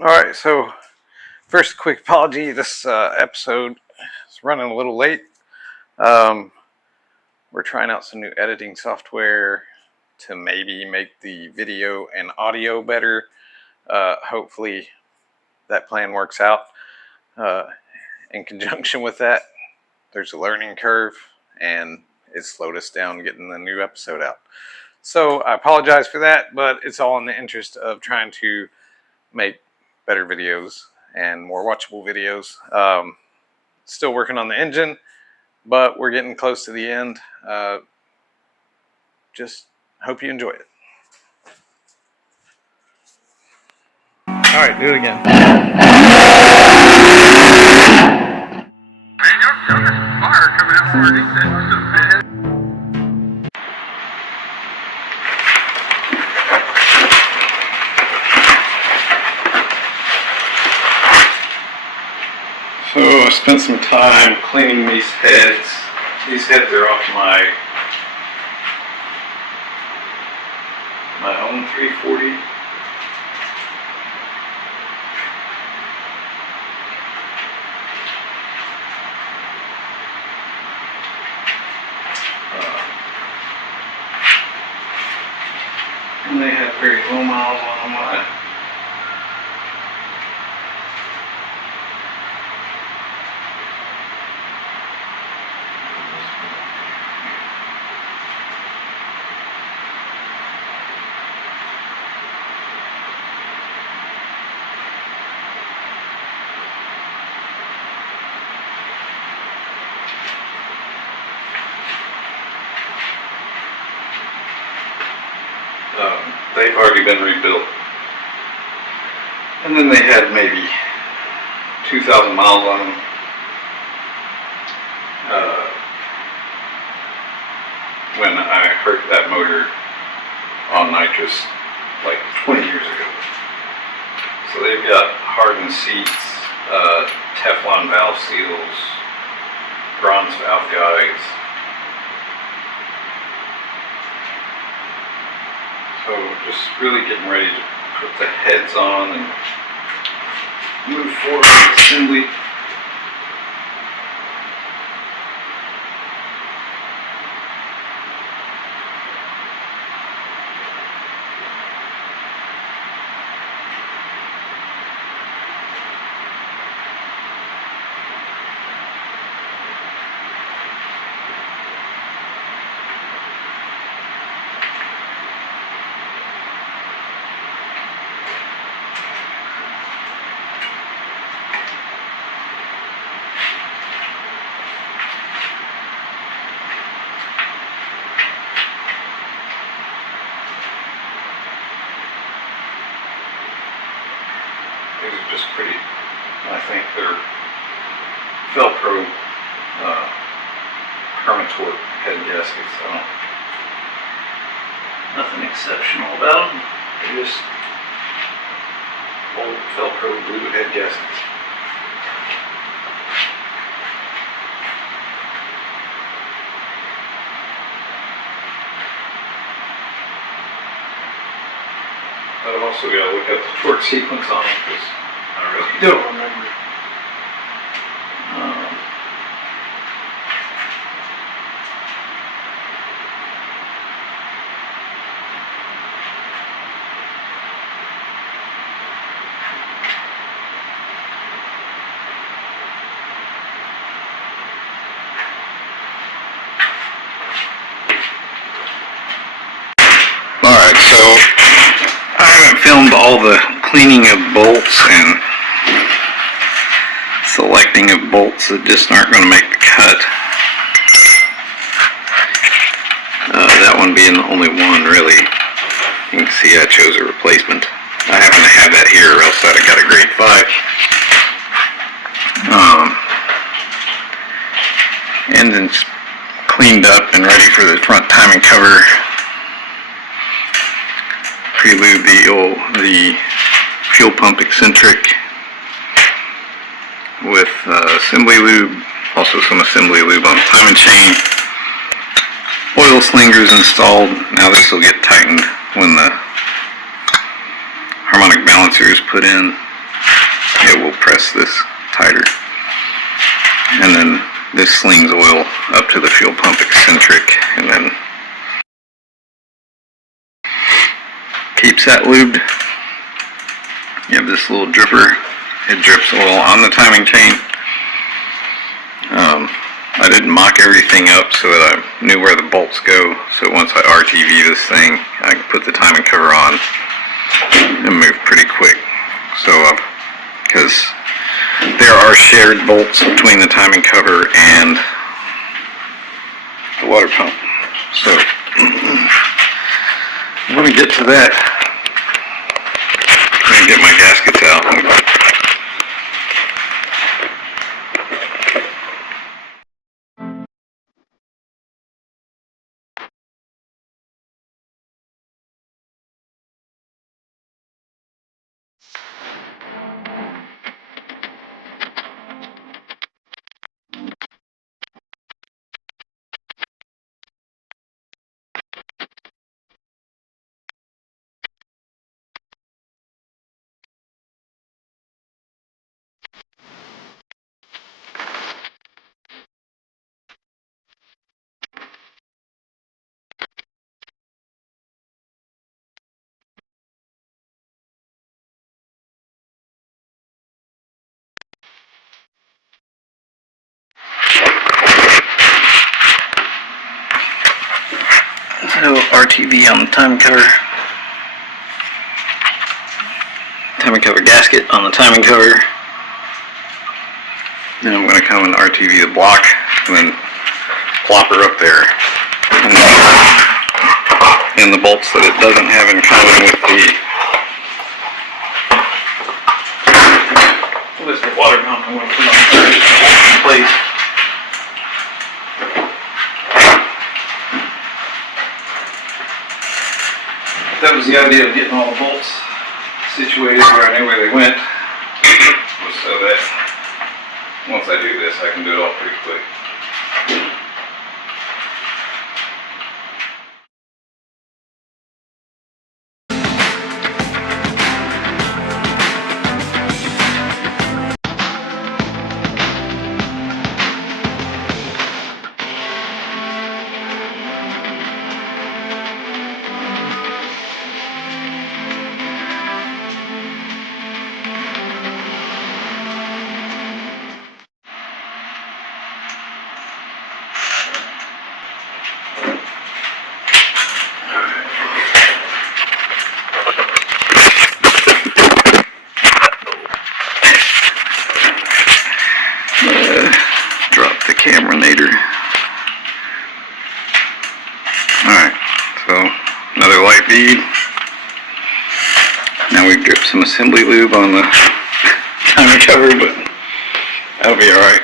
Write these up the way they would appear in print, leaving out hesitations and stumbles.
Alright, so first, quick apology. This episode is running a little late. We're trying out some new editing software to maybe make the video and audio better. Hopefully that plan works out. In conjunction with that, there's a learning curve, and it slowed us down getting the new episode out. So I apologize for that, but it's all in the interest of trying to make better videos and more watchable videos. Still working on the engine, but we're getting close to the end. Just hope you enjoy it. Alright, do it again. Man, there's fire coming out from underneath that. So I spent some time cleaning these heads. These heads are off my own 340. And they had very low miles on them. They've already been rebuilt. And then they had maybe 2,000 miles on them. When I hurt that motor on nitrous like 20 years ago. So they've got hardened seats, Teflon valve seals, bronze valve guides. So just really getting ready to put the heads on and move forward with assembly. These are just pretty, I think they're Velcro Hermitorque head gaskets. So nothing exceptional about them. They're just old Velcro blue head gaskets. I've also got to look at the torque sequence on it because I really don't remember. Alright, so I haven't filmed all the cleaning of bolts and selecting of bolts that just aren't going to make the cut. That one being the only one, really. You can see I chose a replacement. I happen to have that here, or else I'd have got a grade 5. Engine's cleaned up and ready for the front timing cover. Prelude the fuel pump eccentric with assembly lube, also some assembly lube on the timing chain. Oil slingers installed. Now this will get tightened when the harmonic balancer is put in. press this tighter. And then this slings oil up to the fuel pump eccentric and then keeps that lubed. You have this little dripper. It drips oil on the timing chain. I didn't mock everything up so that I knew where the bolts go, so once I RTV this thing, I can put the timing cover on and move pretty quick. So, because there are shared bolts between the timing cover and the water pump. So, I'm going to get to that. I'm going to get my gaskets out. So RTV on the timing cover gasket on the timing cover. Then I'm going to come and RTV the block and then plop her up there. And the bolts that it doesn't have in common with the water pump, I'm going to put on in place. That was the idea of getting all the bolts situated where I knew where they went, was so that once I do this, I can do it all pretty quick. Drop the camera nader. Alright, so another light bead. Now we drip some assembly lube on the timing cover, but that'll be alright.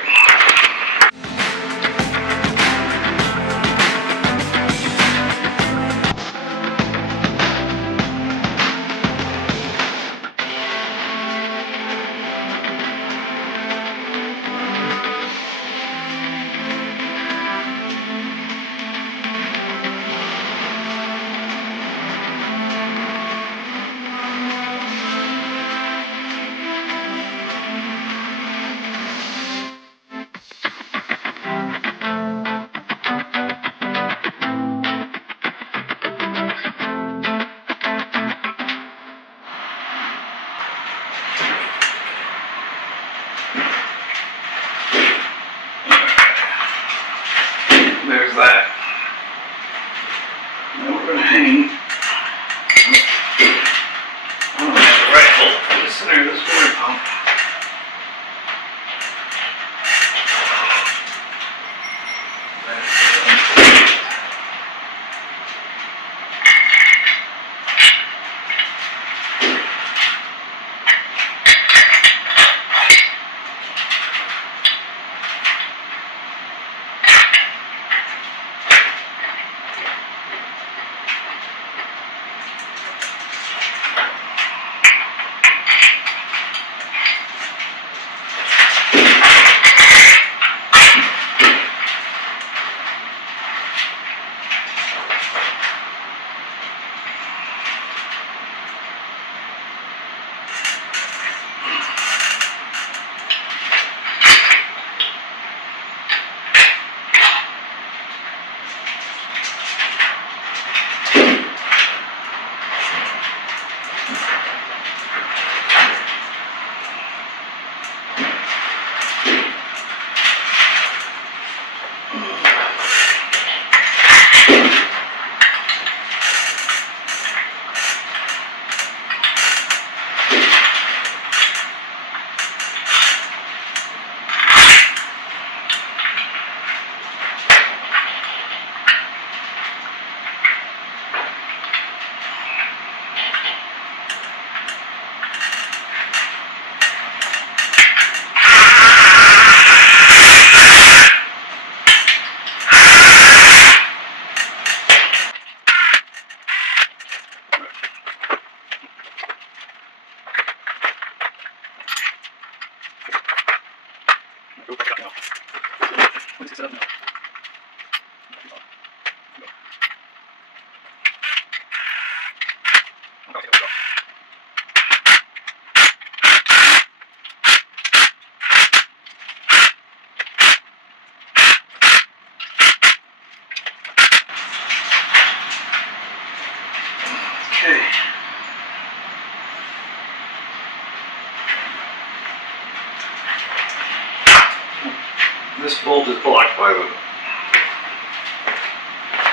There's that. Now we're going to hang on the right bolt in the center of this water pump. Okay. This bolt is blocked by the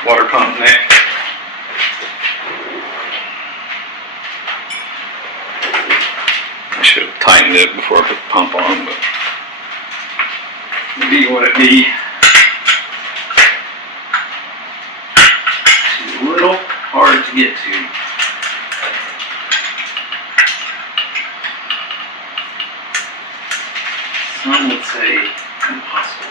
water pump neck. I should have tightened it before I put the pump on, but it be what it be. It's a little hard to get to. Some would say impossible.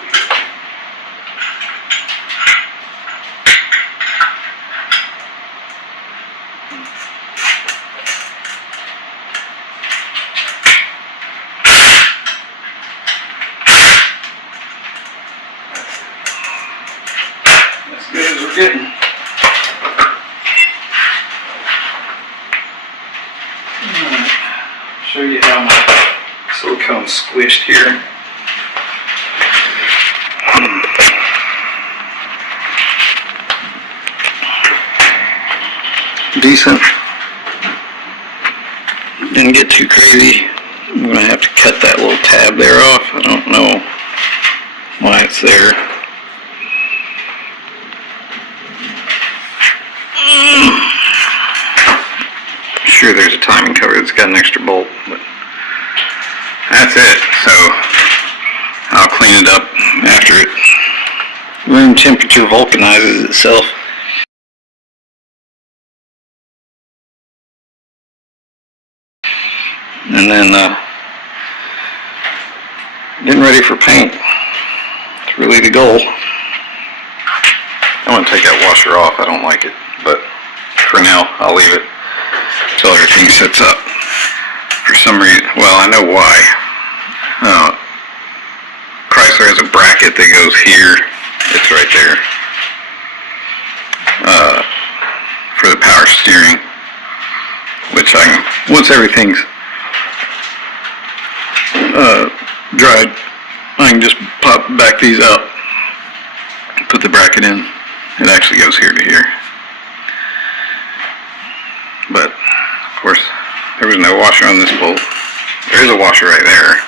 As good as we're getting. Show you how my silicone's squished here. Decent. Didn't get too crazy. I'm going to have to cut that little tab there off. I don't know why it's there. I'm sure there's a timing cover that's got an extra bolt, but that's it. So I'll clean it up after it room temperature vulcanizes itself. And then getting ready for paint. It's really the goal. I want to take that washer off. I don't like it, but for now I'll leave it until everything sets up. For some reason, well, I know why. Chrysler has a bracket that goes here. It's right there for the power steering, which once everything's dried, I can just pop back these up, put the bracket in. It actually goes here to here. But of course there was no washer on this bolt. There is a washer right there,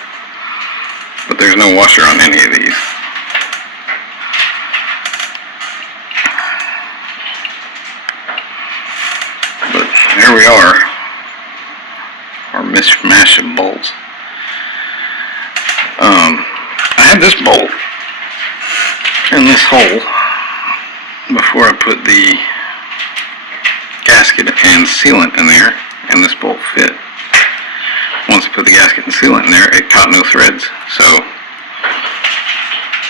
but there's no washer on any of these. But here we are, our mishmash of bolts. I had this bolt in this hole before I put the gasket and sealant in there, and this bolt fit. Once I put the gasket and sealant in there, it caught no threads. So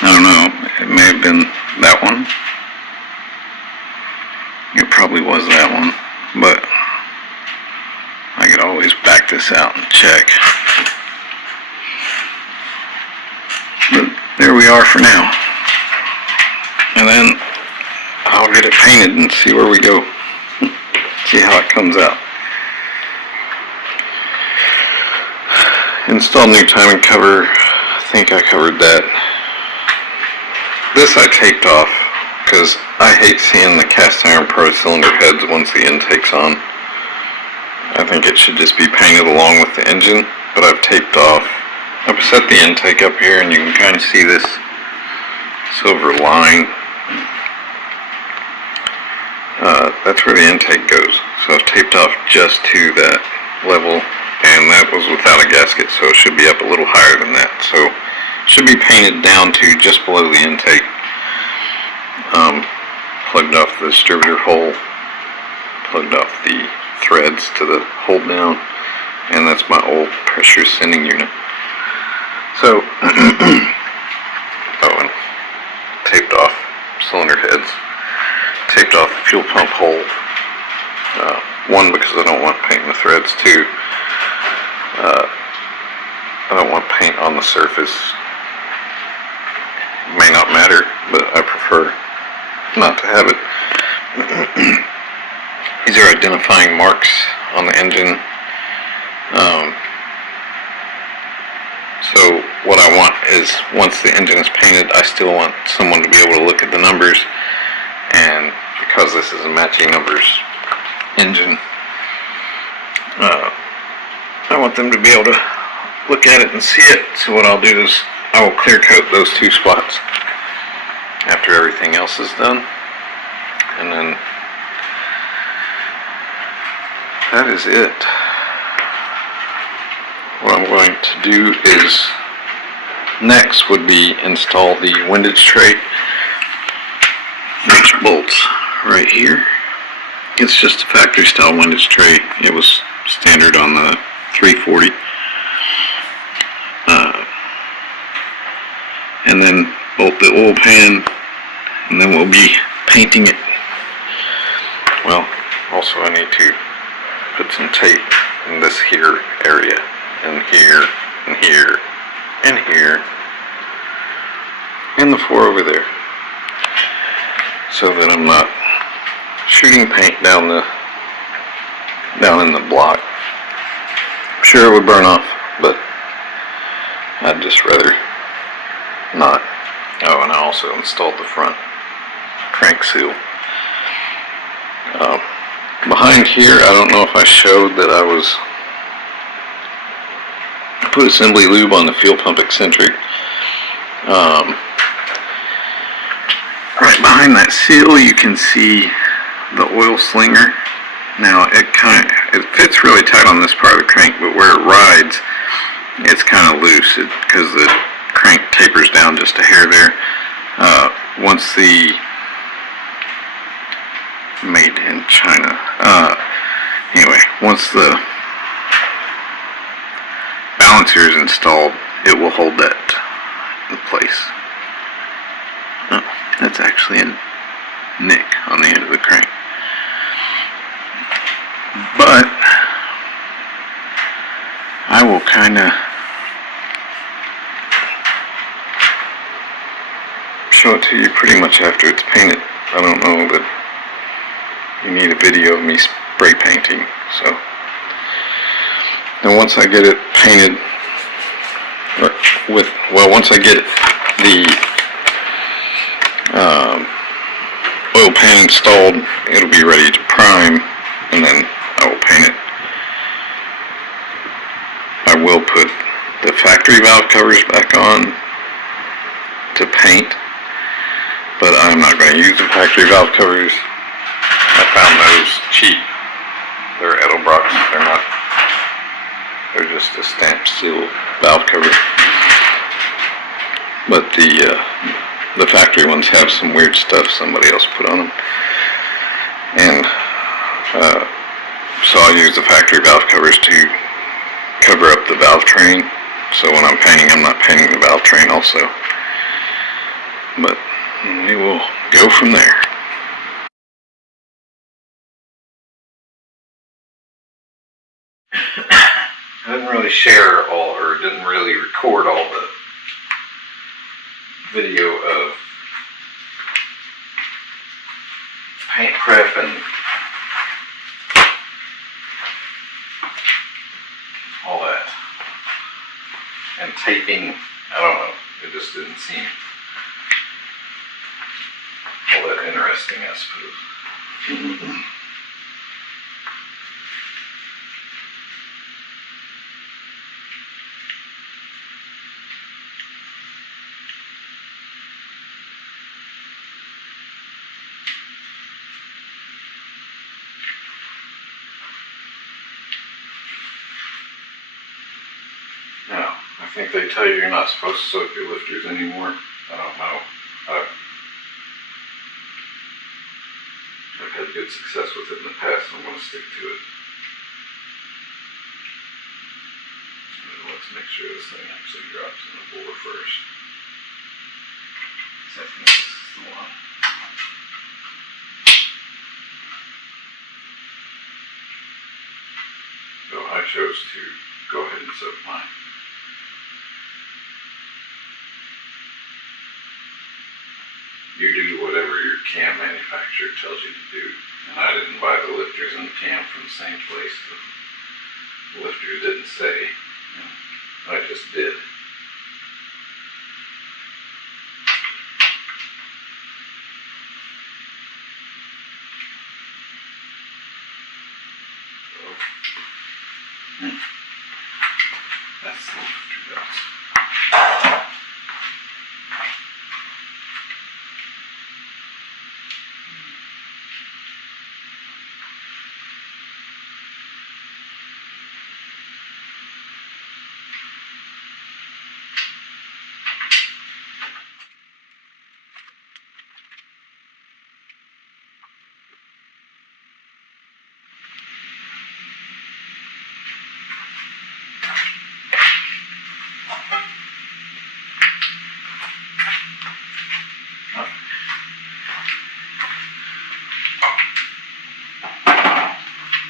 I don't know, it may have been that one. It probably was that one, but I could always back this out and check. But there we are for now. And then I'll get it painted and see where we go. See how it comes out. Install new timing cover. I think I covered that. This I taped off because I hate seeing the cast iron pro cylinder heads once the intake's on. I think it should just be painted along with the engine, but I've taped off. I've set the intake up here and you can kind of see this silver line. That's where the intake goes. So I've taped off just to that level, and that was without a gasket, so it should be up a little higher than that. So it should be painted down to just below the intake. Plugged off the distributor hole, plugged off the threads to the hold down, and that's my old pressure sending unit. So, oh, and taped off cylinder heads, taped off the fuel pump hole. One, because I don't want paint in the threads. Two, I don't want paint on the surface may not matter, but I prefer not to have it. These are identifying marks on the engine. So what I want is, once the engine is painted, I still want someone to be able to look at the numbers, and because this is a matching numbers engine, I want them to be able to look at it and see it. So what I'll do is I will clear coat those two spots after everything else is done, and then that is it. What I'm going to do is, next would be install the windage tray, which bolts right here. It's just a factory style windage tray. It was standard on the 340. And then bolt the oil pan, and then we'll be painting it. Well, also I need to put some tape in this here area, and here, and here, and here, and the floor over there, so that I'm not shooting paint down in the block. I'm sure it would burn off, but I'd just rather not. Oh, and I also installed the front crank seal. Behind here, I don't know if I showed that I put assembly lube on the fuel pump eccentric. Right behind that seal, you can see the oil slinger. Now it fits really tight on this part of the crank, but where it rides, it's kind of loose because the crank tapers down just a hair there. Once the made in China. Anyway, once the balancer is installed, it will hold that in place. Oh, that's actually a nick on the end of the crank. But I will kind of show it to you pretty much after it's painted. I don't know that you need a video of me spray painting, so. And once I get it painted, once I get the oil pan installed, it'll be ready to prime, and then I will paint it. I will put the factory valve covers back on to paint, but I'm not going to use the factory valve covers. I found those cheap. They're Edelbrocks. They're just a stamped steel valve cover. But the factory ones have some weird stuff somebody else put on them. And so I'll use the factory valve covers to cover up the valve train. So when I'm painting, I'm not painting the valve train also. But we will go from there. I didn't really share all, or didn't really record all the video of paint prep and all that, and taping. I don't know, it just didn't seem all that interesting, I suppose. Now, I think they tell you you're not supposed to soak your lifters anymore. I don't know. I've had good success with it in the past, and I'm going to stick to it. So let's make sure this thing actually drops in the bore first. So I think this is the one. So I chose to go ahead and soak mine. you do whatever your cam manufacturer tells you to do. And I didn't buy the lifters and the cam from the same place. The lifters didn't say. I just did. That's the lifter belts.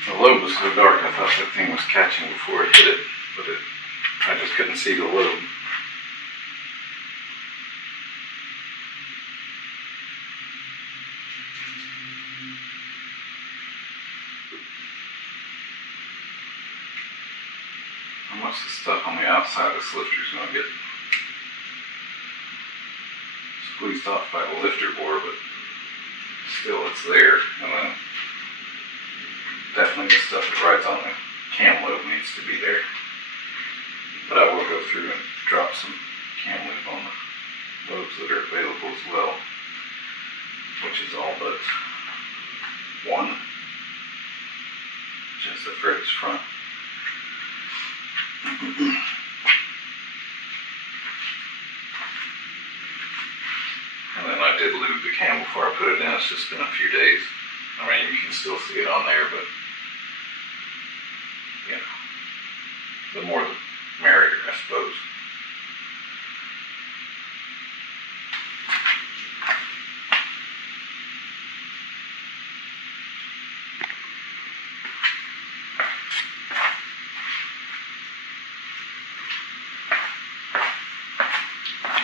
The lobe was so dark I thought that thing was catching before it hit it, but I just couldn't see the lobe. How much the stuff on the outside of this lifter is going to get squeezed off by the lifter bore, but still it's there. And then definitely the stuff that rides on the cam lobe needs to be there. But I will go through and drop some cam lube on the lobes that are available as well, which is all but one, just the furthest front. And then I did lube the cam before I put it in. It's just been a few days. I mean, you can still see it on there, but you know, the more the merrier, I suppose.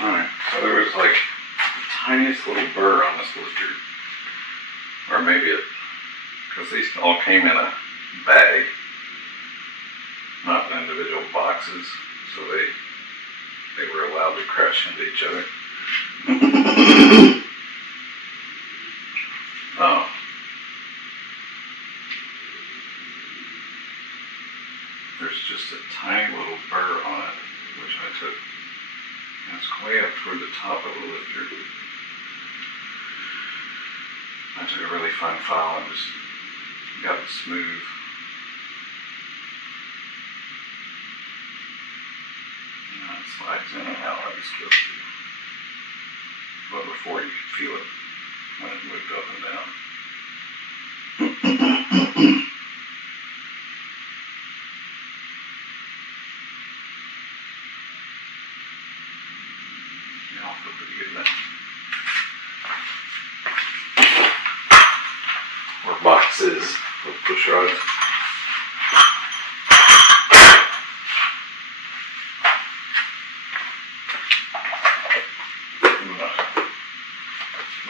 Alright, so there was like the tiniest little burr on this lifter, or maybe it, because these all came in a bag, not in individual boxes, so they were allowed to crash into each other. Oh. There's just a tiny little burr on it, which I took. And it's way up toward the top of the lifter. I took a really fine file and just got it smooth. And it slides in and out like it's supposed to. But before you could feel it when it moved up and down. Yeah, I'll feel pretty good now. Or boxes with push rods.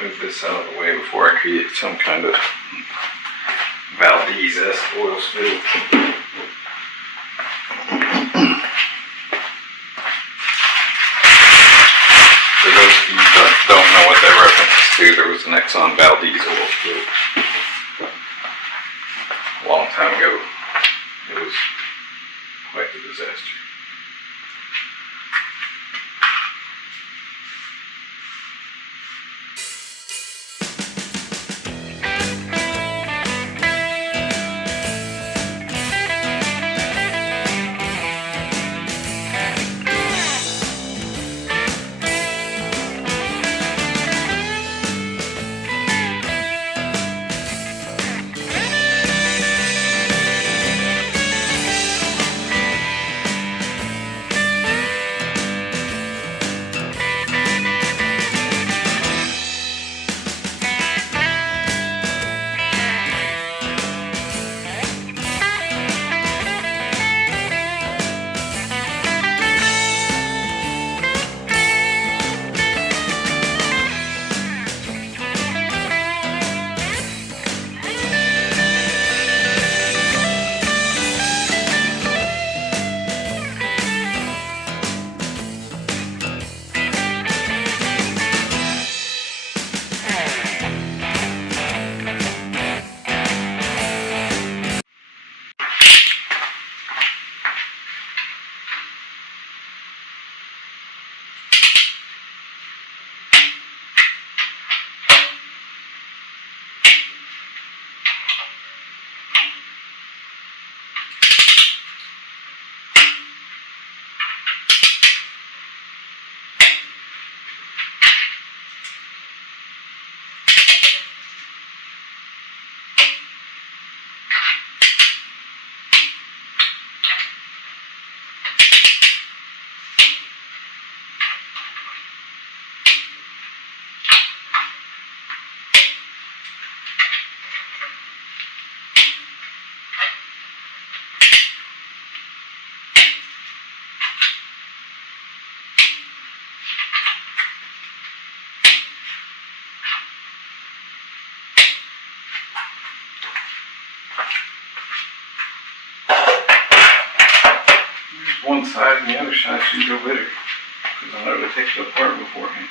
Move this out of the way before I create some kind of Valdez-esque oil spill. For those of you that don't know what that references to, there was an Exxon Valdez oil spill a long time ago. It was quite the disaster. one side and the other side should go better, because I know to take it apart beforehand.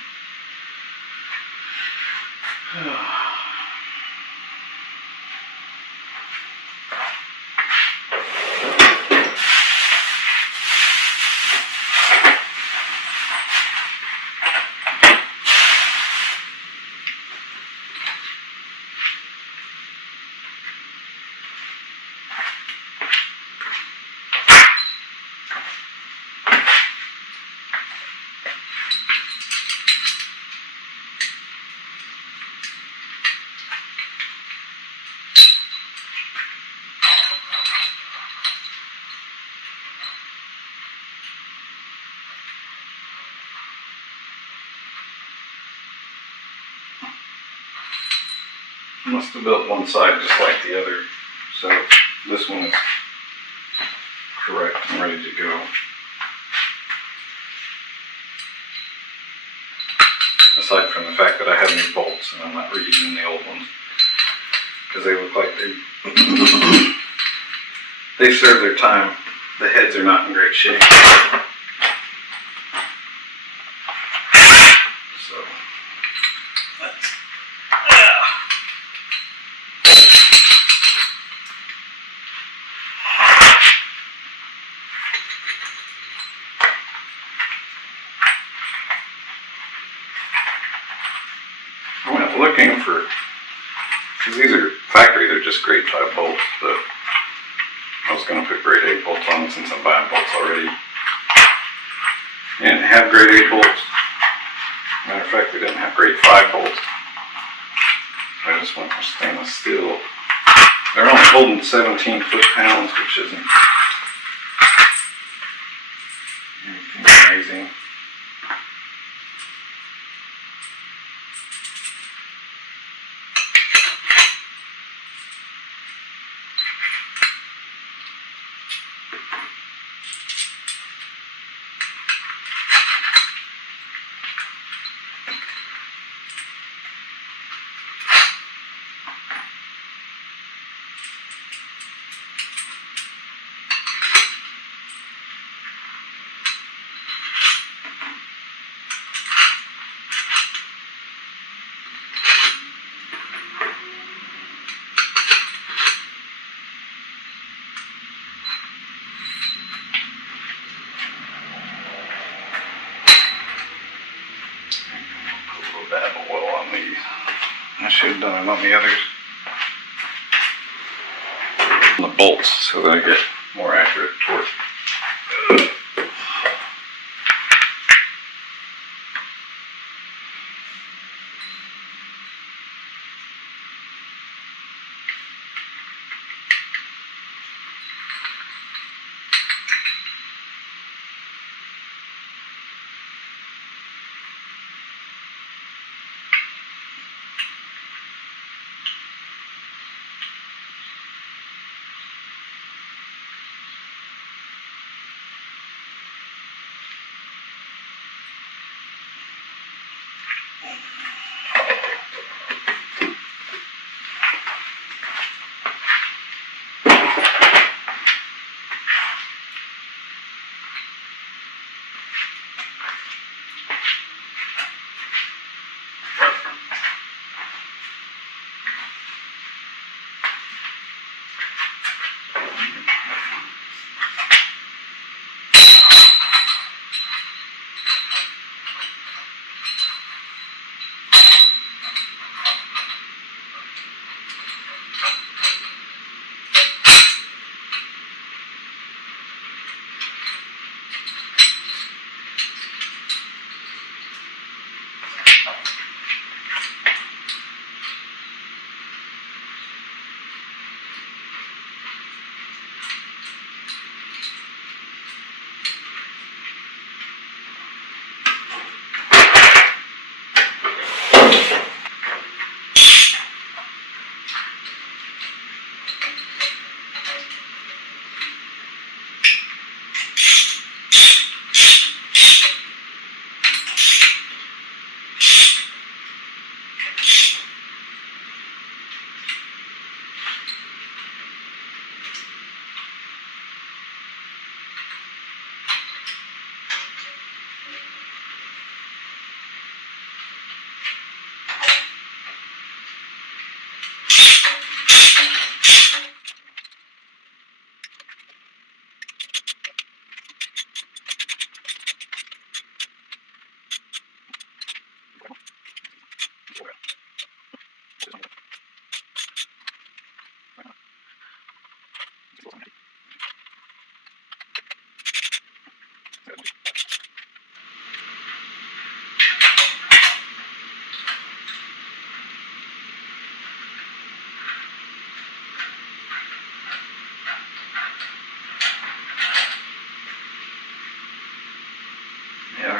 I must have built one side just like the other, so this one is correct and ready to go. Aside from the fact that I have new bolts and I'm not reusing the old ones, because they look like they serve their time. The heads are not in great shape. So that's, I went looking for, because these are factory, they're just grade 5 bolts, but I was going to put grade 8 bolts on since I'm buying bolts already. They didn't have grade 8 bolts. Matter of fact, they didn't have grade 5 bolts. I just went for stainless steel. They're only holding 17 foot-pounds, which isn't anything amazing. I should have done it on the others. On the bolts, so that I get more accurate torque.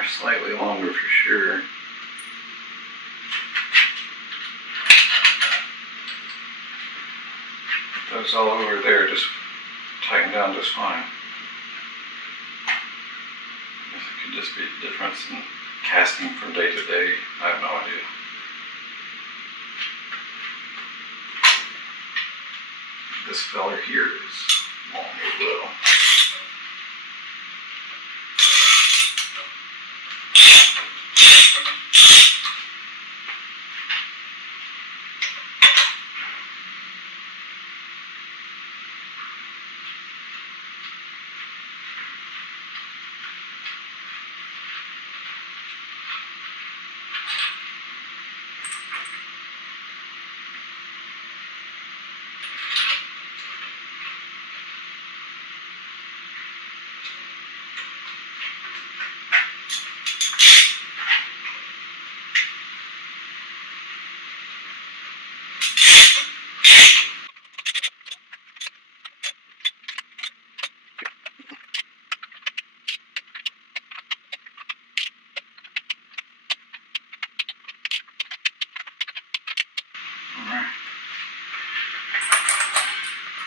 are slightly longer for sure. Those all over there just tighten down just fine. I guess it could just be a difference in casting from day to day. I have no idea. This fella here is long as well.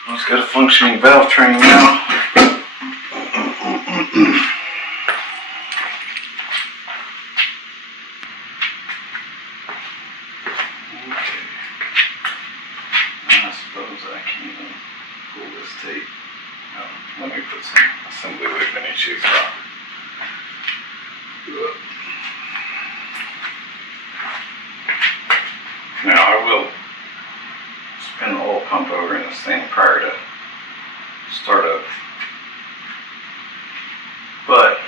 Well, it's got a functioning valve train now. Okay. I suppose I can pull this tape. Oh, let me put some assembly lube in each shoe spot. Now I will spin the oil pump over in this thing prior to startup, but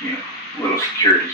you know, a little security.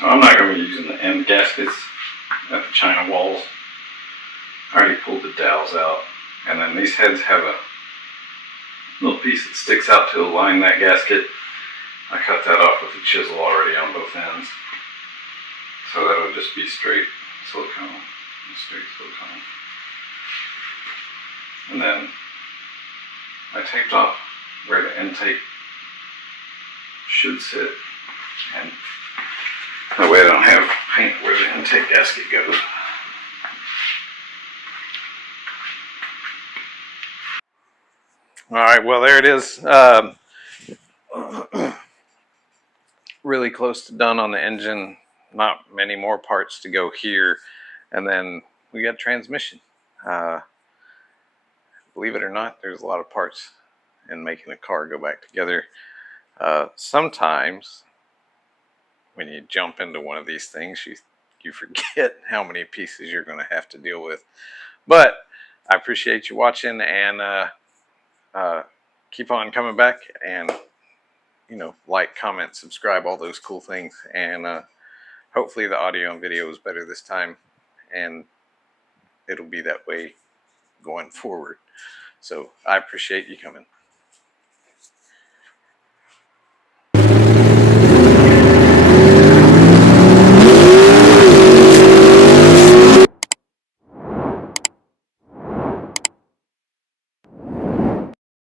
So I'm not going to be using the end gaskets at the China walls. I already pulled the dowels out, and then these heads have a little piece that sticks out to align that gasket. I cut that off with a chisel already on both ends, so that'll just be straight silicone, and then I taped off where the intake should sit, and that way I don't have paint where the intake gasket goes. Alright, well there it is. Really close to done on the engine. Not many more parts to go here. And then we got transmission. Believe it or not, there's a lot of parts in making a car go back together. Sometimes when you jump into one of these things, you forget how many pieces you're going to have to deal with. But I appreciate you watching, and keep on coming back, and you know, like, comment, subscribe, all those cool things. And hopefully the audio and video is better this time, and it'll be that way going forward. So I appreciate you coming.